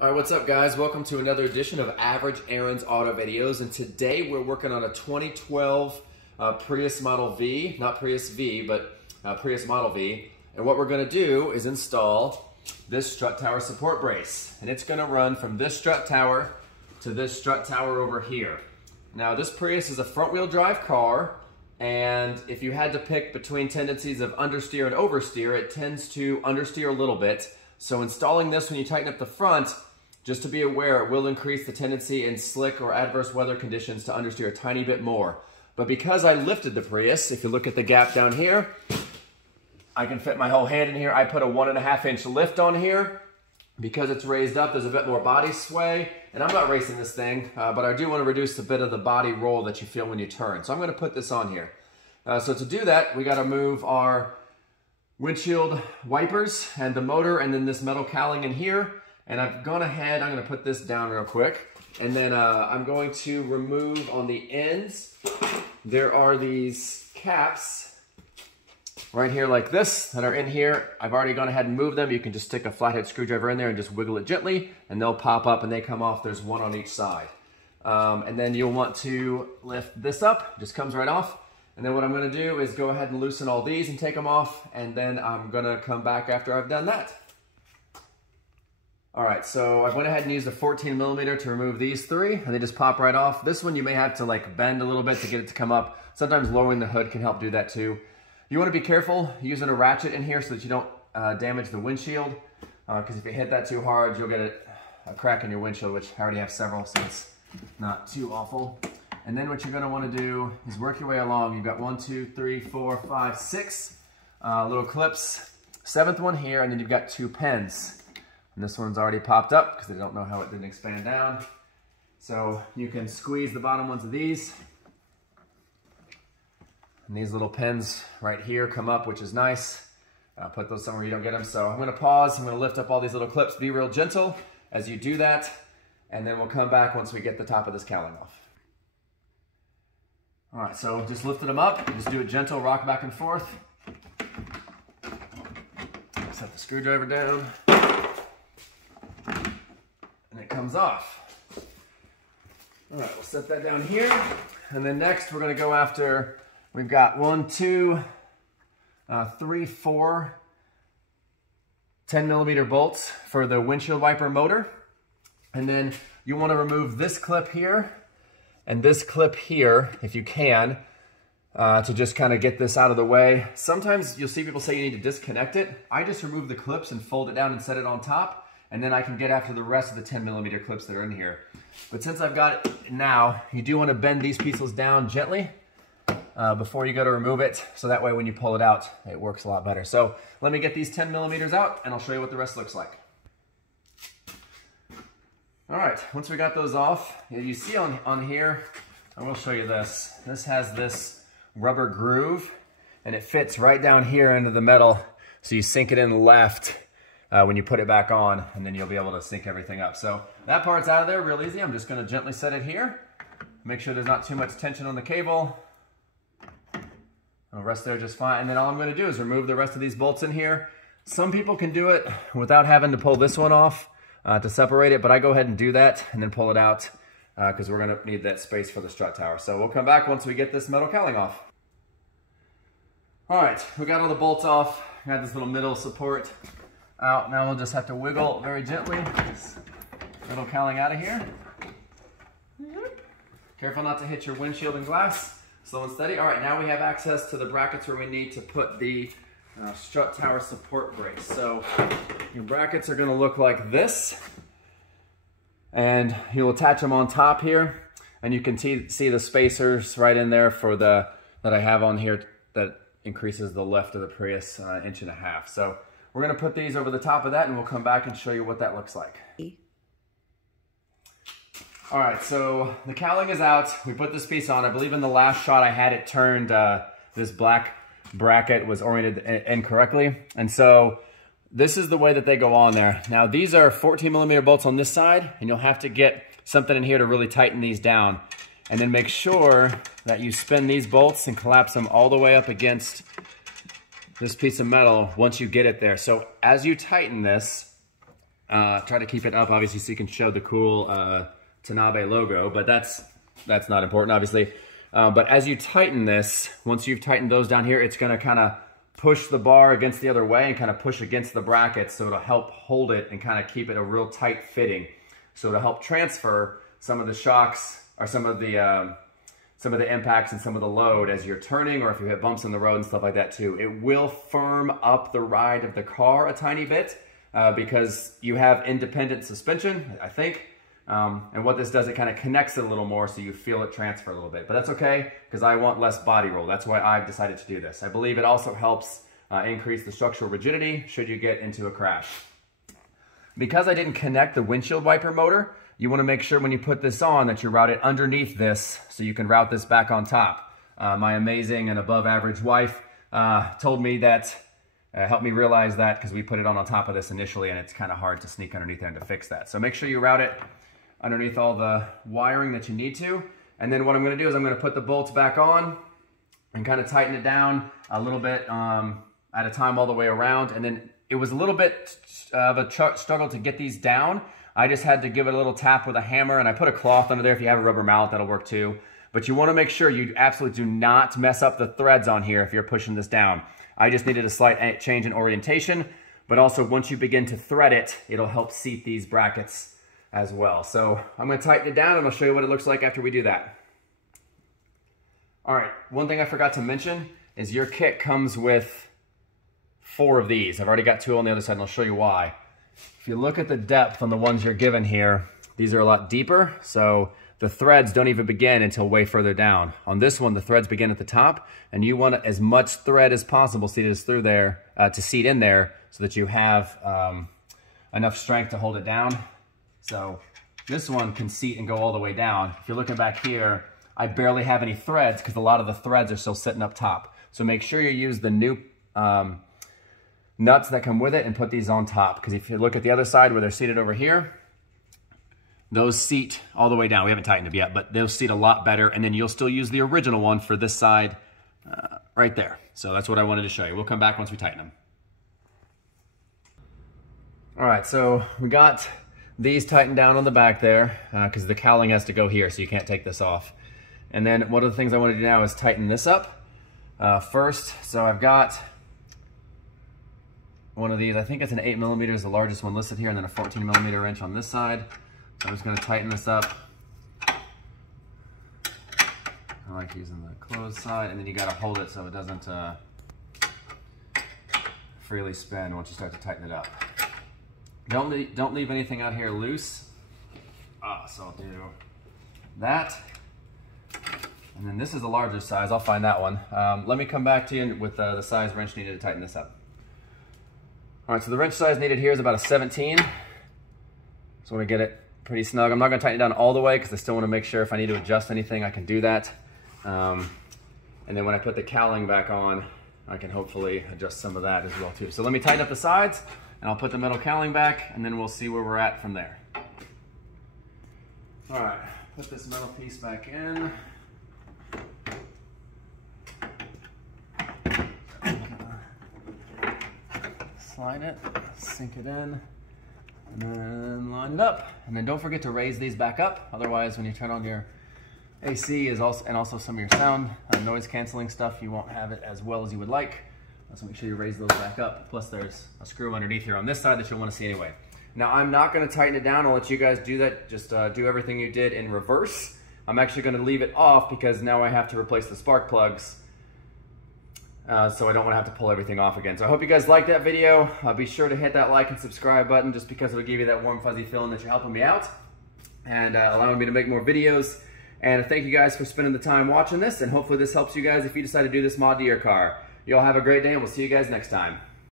All right, what's up guys? Welcome to another edition of Average Aaron's Auto Videos, and today we're working on a 2012 Prius Model V, not Prius V, but Prius Model V. And what we're gonna do is install this strut tower support brace. And it's gonna run from this strut tower to this strut tower over here. Now this Prius is a front wheel drive car, and if you had to pick between tendencies of understeer and oversteer, it tends to understeer a little bit. So installing this when you tighten up the front, just to be aware, it will increase the tendency in slick or adverse weather conditions to understeer a tiny bit more. But because I lifted the Prius, if you look at the gap down here, I can fit my whole hand in here. I put a 1.5 inch lift on here. Because it's raised up, there's a bit more body sway. And I'm not racing this thing, but I do want to reduce a bit of the body roll that you feel when you turn. So I'm going to put this on here. So to do that, we got to move our windshield wipers and the motor and then this metal cowling in here. And I've gone ahead, I'm gonna put this down real quick. And then I'm going to remove on the ends, there are these caps right here like this that are in here. I've already gone ahead and moved them. You can just stick a flathead screwdriver in there and just wiggle it gently and they'll pop up and they come off. There's one on each side. And then you'll want to lift this up, just comes right off. And then what I'm gonna do is go ahead and loosen all these and take them off. And then I'm gonna come back after I've done that. All right, so I went ahead and used a 14mm to remove these three, and they just pop right off. This one you may have to like bend a little bit to get it to come up. Sometimes lowering the hood can help do that too. You want to be careful using a ratchet in here so that you don't damage the windshield, because if you hit that too hard, you'll get a crack in your windshield, which I already have several, so it's not too awful. And then what you're going to want to do is work your way along. You've got 1, 2, 3, 4, 5, 6 little clips. 7th one here, and then you've got 2 pins. And this one's already popped up because I don't know how it didn't expand down. So you can squeeze the bottom ones of these. And these little pins right here come up, which is nice. Put those somewhere you don't get them. So I'm gonna pause, I'm gonna lift up all these little clips. Be real gentle as you do that. And then we'll come back once we get the top of this cowling off. All right, so just lifted them up. Just do it gentle, rock back and forth. Set the screwdriver down. And it comes off. All right, we'll set that down here. And then next we're gonna go after, we've got 1, 2, 3, 4 10mm bolts for the windshield wiper motor. And then you wanna remove this clip here and this clip here, if you can, to just kind of get this out of the way. Sometimes you'll see people say you need to disconnect it. I just remove the clips and fold it down and set it on top. And then I can get after the rest of the 10mm clips that are in here. But since I've got it now, you do want to bend these pieces down gently before you go to remove it. So that way when you pull it out, it works a lot better. So let me get these 10mm out and I'll show you what the rest looks like. All right, once we got those off, you see on here, I will show you this. This has this rubber groove and it fits right down here into the metal. So you sink it in left when you put it back on, and then you'll be able to sync everything up. So that part's out of there real easy. I'm just gonna gently set it here. Make sure there's not too much tension on the cable. It'll rest there just fine. And then all I'm gonna do is remove the rest of these bolts in here. Some people can do it without having to pull this one off to separate it, but I go ahead and do that and then pull it out because we're gonna need that space for the strut tower. So we'll come back once we get this metal cowling off. All right, we got all the bolts off. Got this little middle support out. Now we'll just have to wiggle very gently this little cowling out of here. Careful not to hit your windshield and glass. Slow and steady. All right, now we have access to the brackets where we need to put the strut tower support brace. So your brackets are going to look like this, and you'll attach them on top here, and you can see the spacers right in there for that I have on here that increases the lift of the Prius 1.5 inches. So we're gonna put these over the top of that and we'll come back and show you what that looks like. All right, so the cowling is out. We put this piece on. I believe in the last shot I had it turned, this black bracket was oriented incorrectly. And so this is the way that they go on there. Now these are 14mm bolts on this side, and you'll have to get something in here to really tighten these down. And then make sure that you spin these bolts and collapse them all the way up against this piece of metal once you get it there. So as you tighten this, Try to keep it up, obviously, so you can show the cool Tanabe logo, but that's not important, obviously. But as you tighten this, once you've tightened those down here, it's gonna kind of push the bar against the other way and kind of push against the brackets, so it'll help hold it and kind of keep it a real tight fitting. So it'll help transfer some of the shocks or some of the impacts and some of the load as you're turning, or if you hit bumps in the road and stuff like that too. It will firm up the ride of the car a tiny bit because you have independent suspension, I think. And what this does, it kind of connects it a little more so you feel it transfer a little bit. But that's okay, because I want less body roll. That's why I've decided to do this. I believe it also helps increase the structural rigidity should you get into a crash. Because I didn't connect the windshield wiper motor, you want to make sure when you put this on that you route it underneath this so you can route this back on top. My amazing and above average wife told me that, helped me realize that, because we put it on top of this initially and it's kind of hard to sneak underneath there and to fix that. So make sure you route it underneath all the wiring that you need to. And then what I'm going to do is I'm going to put the bolts back on and kind of tighten it down a little bit at a time all the way around. And then it was a little bit of a struggle to get these down. I just had to give it a little tap with a hammer, and I put a cloth under there. If you have a rubber mallet, that'll work too. But you want to make sure you absolutely do not mess up the threads on here if you're pushing this down. I just needed a slight change in orientation, but also once you begin to thread it, it'll help seat these brackets as well. So I'm going to tighten it down and I'll show you what it looks like after we do that. All right, one thing I forgot to mention is your kit comes with 4 of these. I've already got 2 on the other side and I'll show you why. If you look at the depth on the ones you're given here, these are a lot deeper, so the threads don't even begin until way further down. On this one, the threads begin at the top, and you want as much thread as possible seated through there to seat in there so that you have enough strength to hold it down. So this one can seat and go all the way down. If you're looking back here, I barely have any threads because a lot of the threads are still sitting up top. So make sure you use the new nuts that come with it and put these on top, because if you look at the other side where they're seated over here, those seat all the way down. We haven't tightened them yet, but they'll seat a lot better, and then you'll still use the original one for this side right there. So that's what I wanted to show you. We'll come back once we tighten them. All right, so we got these tightened down on the back there because the cowling has to go here, so you can't take this off. And then one of the things I want to do now is tighten this up first. So I've got one of these, I think it's an 8mm is the largest one listed here, and then a 14mm wrench on this side. So I'm just going to tighten this up. I like using the closed side, and then you got to hold it so it doesn't freely spin once you start to tighten it up. Don't leave anything out here loose. So I'll do that. And then this is the larger size. I'll find that one. Let me come back to you with the size wrench needed to tighten this up. All right, so the wrench size needed here is about a 17. So we get it pretty snug. I'm not gonna tighten it down all the way because I still wanna make sure if I need to adjust anything, I can do that. And then when I put the cowling back on, I can hopefully adjust some of that as well too. So let me tighten up the sides and I'll put the metal cowling back and then we'll see where we're at from there. All right, put this metal piece back in. Slide it, sink it in, and then line it up. And then don't forget to raise these back up. Otherwise, when you turn on your AC and also some of your sound noise canceling stuff, you won't have it as well as you would like. So make sure you raise those back up. Plus there's a screw underneath here on this side that you'll want to see anyway. Now I'm not going to tighten it down. I'll let you guys do that. Just do everything you did in reverse. I'm actually going to leave it off because now I have to replace the spark plugs. So I don't want to have to pull everything off again. So I hope you guys liked that video. Be sure to hit that like and subscribe button just because it'll give you that warm fuzzy feeling that you're helping me out and allowing me to make more videos. And thank you guys for spending the time watching this, and hopefully this helps you guys if you decide to do this mod to your car. You all have a great day and we'll see you guys next time.